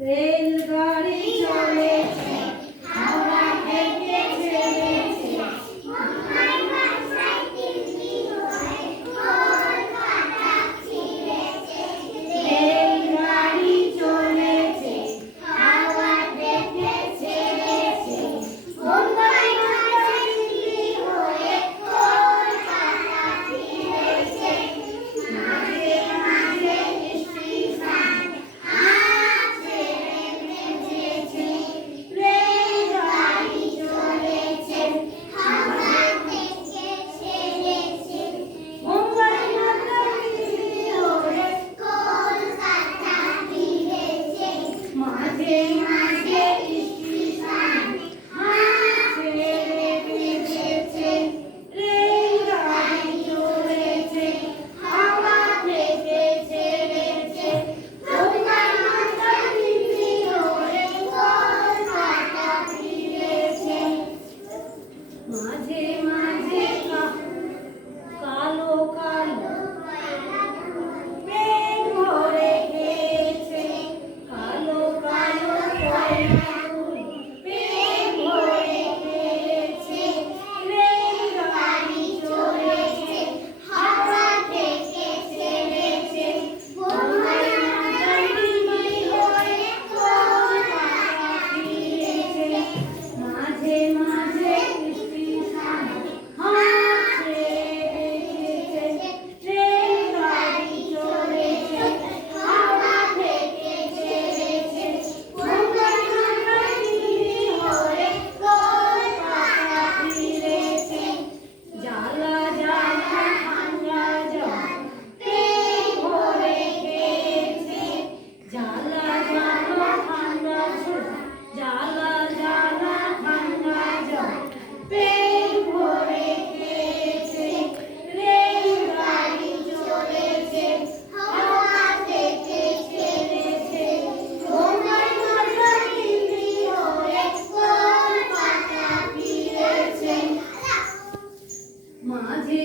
রেলগাড়ি মাঝে